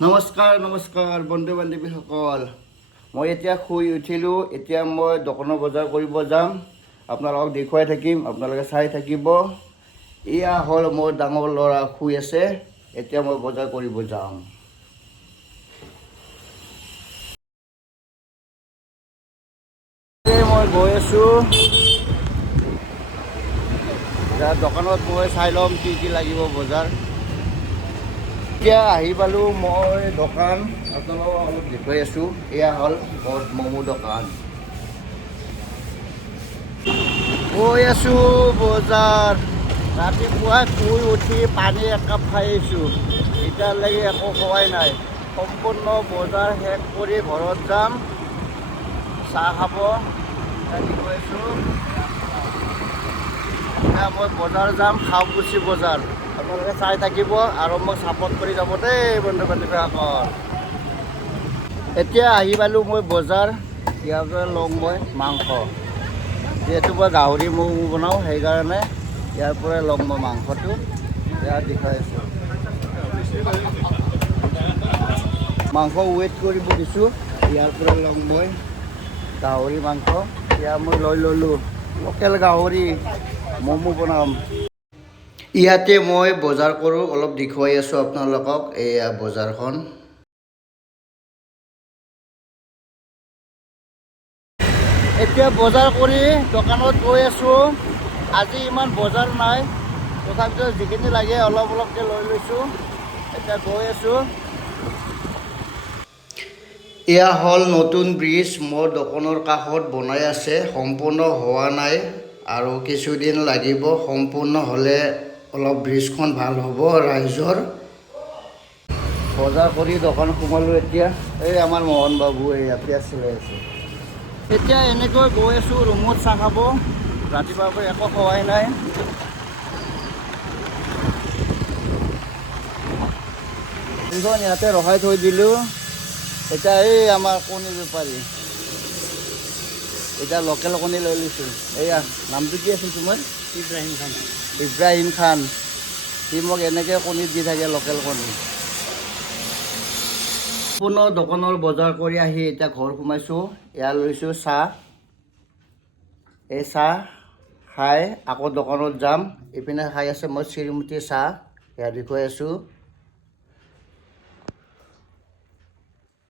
নমস্কাৰ বন্ধু বান্ধৱীসকল। মই এতিয়া শুই উঠিলোঁ। এতিয়া মই দোকানৰ বজাৰ কৰিব যাম। আপোনালোকক দেখুৱাই থাকিম, আপোনালোকে চাই থাকিব। এয়া হ'ল মোৰ ডাঙৰ ল'ৰা শুই আছে। এতিয়া মই বজাৰ কৰিব যাম। মই গৈ আছোঁ। এতিয়া দোকানত মই চাই ল'ম কি লাগিব বজাৰ। এতিয়া আহি পালোঁ মই দোকান, আপোনালোকক অলপ দেখুৱাই আছোঁ। এয়া হ'ল মোৰ ম'ম' দোকান। গৈ আছোঁ বজাৰ। ৰাতিপুৱা শুই উঠি পানী একাপ খাই আহিছোঁ। এতিয়ালৈকে একো খোৱাই নাই। সম্পূৰ্ণ বজাৰ শেষ কৰি ঘৰত যাম, চাহ খাব। গৈ আছোঁ। এতিয়া মই বজাৰ যাম, খাওঁকুছি বজাৰ। আপোনালোকে চাই থাকিব আৰু মোক ছাপোৰ্ট কৰি যাব দেই বন্ধু বান্ধৱীসকল। এতিয়া আহি পালোঁ মই বজাৰ। ইয়াৰ পৰা লওঁ মই মাংস। যিহেতু মই গাহৰি ম'ম' বনাওঁ, সেইকাৰণে ইয়াৰ পৰাই লওঁ মই মাংসটো। ইয়াত দেখুৱাই আছোঁ। মাংস ৱেইট কৰিব দিছোঁ। ইয়াৰ পৰা লওঁ মই গাহৰি মাংস। এতিয়া মই লৈ ল'লোঁ লোকেল গাহৰি ম'ম' বনাম। ইয়াতে মই বজাৰ কৰোঁ, অলপ দেখুৱাই আছোঁ আপোনালোকক। এয়া বজাৰখন। এতিয়া বজাৰ কৰি দোকানত গৈ আছোঁ। আজি ইমান বজাৰ নাই, তথাপিতো যিখিনি লাগে অলপ অলপকৈ লৈ লৈছোঁ। এতিয়া গৈ আছোঁ। এয়া হ'ল নতুন ব্ৰিজ, মোৰ দোকানৰ কাষত বনাই আছে। সম্পূৰ্ণ হোৱা নাই আৰু কিছুদিন লাগিব। সম্পূৰ্ণ হ'লে অলপ ব্ৰিজখন ভাল হ'ব ৰাইজৰ। বজাৰ কৰি দোকান সোমালোঁ। এতিয়া এই আমাৰ মোহন বাবু ইয়াতে চলাই আছে। এতিয়া এনেকৈ গৈ আছোঁ ৰুমত চাহ খাব। ৰাতিপুৱাৰ পৰা একো খোৱাই নাই। এইখন ইয়াতে ৰখাই থৈ দিলোঁ। এতিয়া এই আমাৰ কণী বেপাৰী, এতিয়া লোকেল কণী লৈ লৈছোঁ। এয়া নামটো কি আছিল তোমাৰ? ইব্ৰাহিম খান। ইব্ৰাহিম খান। সি মোক এনেকৈ কণী দি থাকে, লোকেল কণী। পুনৰ দোকানৰ বজাৰ কৰি আহি এতিয়া ঘৰ সোমাইছোঁ। এয়া লৈছোঁ চাহ। এই চাহ খাই আকৌ দোকানত যাম। এইপিনে খাই আছে মই শ্ৰীমতী চাহ। এয়া দেখুৱাই আছোঁ।